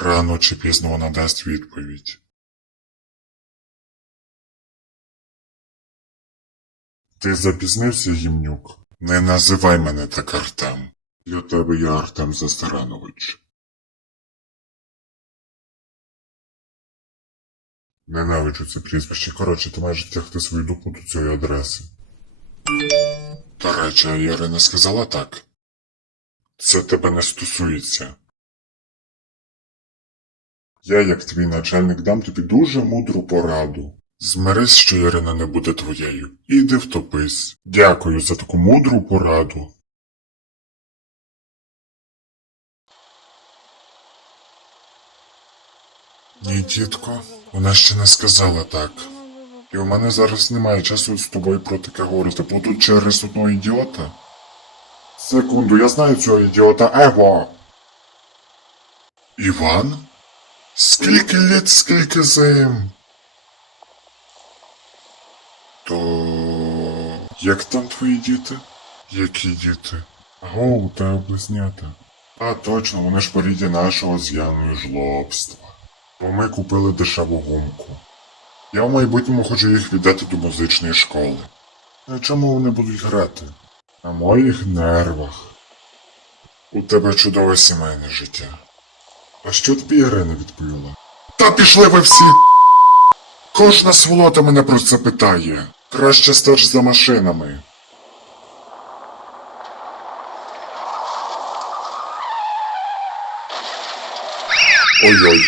Рано чи пізно вона дасть відповідь. Ти запізнився, гімнюк? Не називай мене так Артем. Для тебе я Артем Застаранович. Ненавиджу це прізвище. Коротше, ти маєш тягти свою дупу до цієї адреси. До речі, Ярина сказала так. Це тебе не стосується. Я, як твій начальник, дам тобі дуже мудру пораду. Змирись, що Ярина не буде твоєю. Іди втопись. Дякую за таку мудру пораду. Ні, тітко, вона ще не сказала так. І у мене зараз немає часу з тобою про таке говорити. Буду через одного ідіота. Секунду, я знаю цього ідіота Ево. Іван? Скільки літ, скільки зим? То як там твої діти? Які діти? Го, у тебе близнята. А точно, вони ж поріді нашого з Яною жлобства. Бо ми купили дешеву гумку. Я в майбутньому хочу їх віддати до музичної школи. На чому вони будуть грати? На моїх нервах. У тебе чудове сімейне життя. А що тобі Ірина відповіла? Та пішли ви всі! Кожна сволота мене про це питає. Краще стеж за машинами. Ой-ой.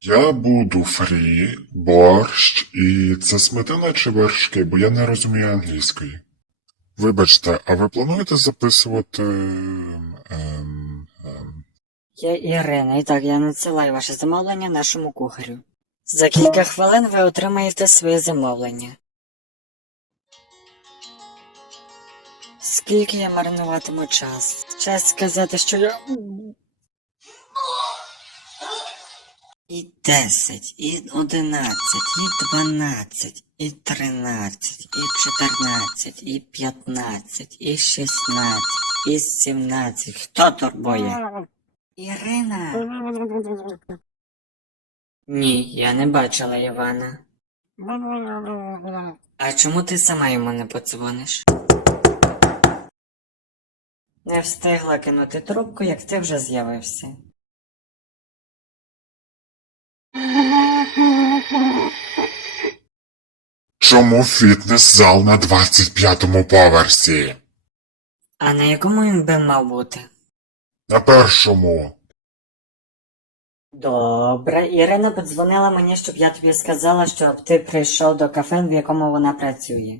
Я буду фрі, борщ і це сметана чи вершки, бо я не розумію англійської. Вибачте, а ви плануєте записувати. Ем, ем, Я Ірина, і так я надсилаю ваше замовлення нашому кухарю. За кілька хвилин ви отримаєте своє замовлення. Скільки я марнуватиму час? Час сказати, що я. І десять, і одинадцять, і дванадцять, і тринадцять, і чотирнадцять, і п'ятнадцять, і шістнадцять, і сімнадцять. Хто турбує? Ірина. Ні, я не бачила Івана. А чому ти сама йому не подзвониш? Не встигла кинути трубку, як ти вже з'явився. Чому фітнес-зал на 25-му поверсі? А на якому він би мав бути? На першому. Добре, Ірина подзвонила мені, щоб я тобі сказала, щоб ти прийшов до кафе, в якому вона працює.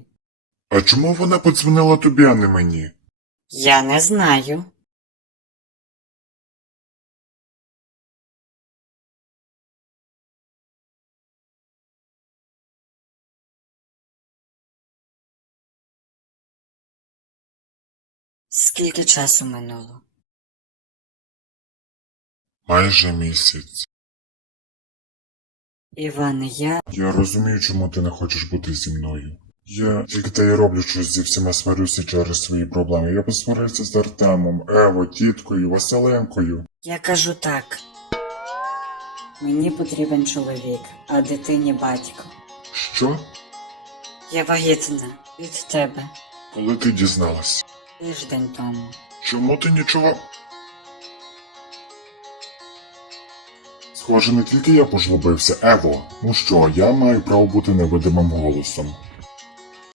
А чому вона подзвонила тобі, а не мені? Я не знаю. Скільки часу минуло? Майже місяць. Іване, я. Я розумію, чому ти не хочеш бути зі мною. Я тільки те й роблю щось зі всіма сварюся через свої проблеми. Я посварився з Артемом, Ево, тіткою, Василенкою. Я кажу так. Мені потрібен чоловік, а дитині батько. Що? Я вагітна від тебе Коли ти дізналась? Тиждень тому. Чому ти нічого? Схоже, не тільки я пожлобився, Ево. Ну що, я маю право бути невидимим голосом.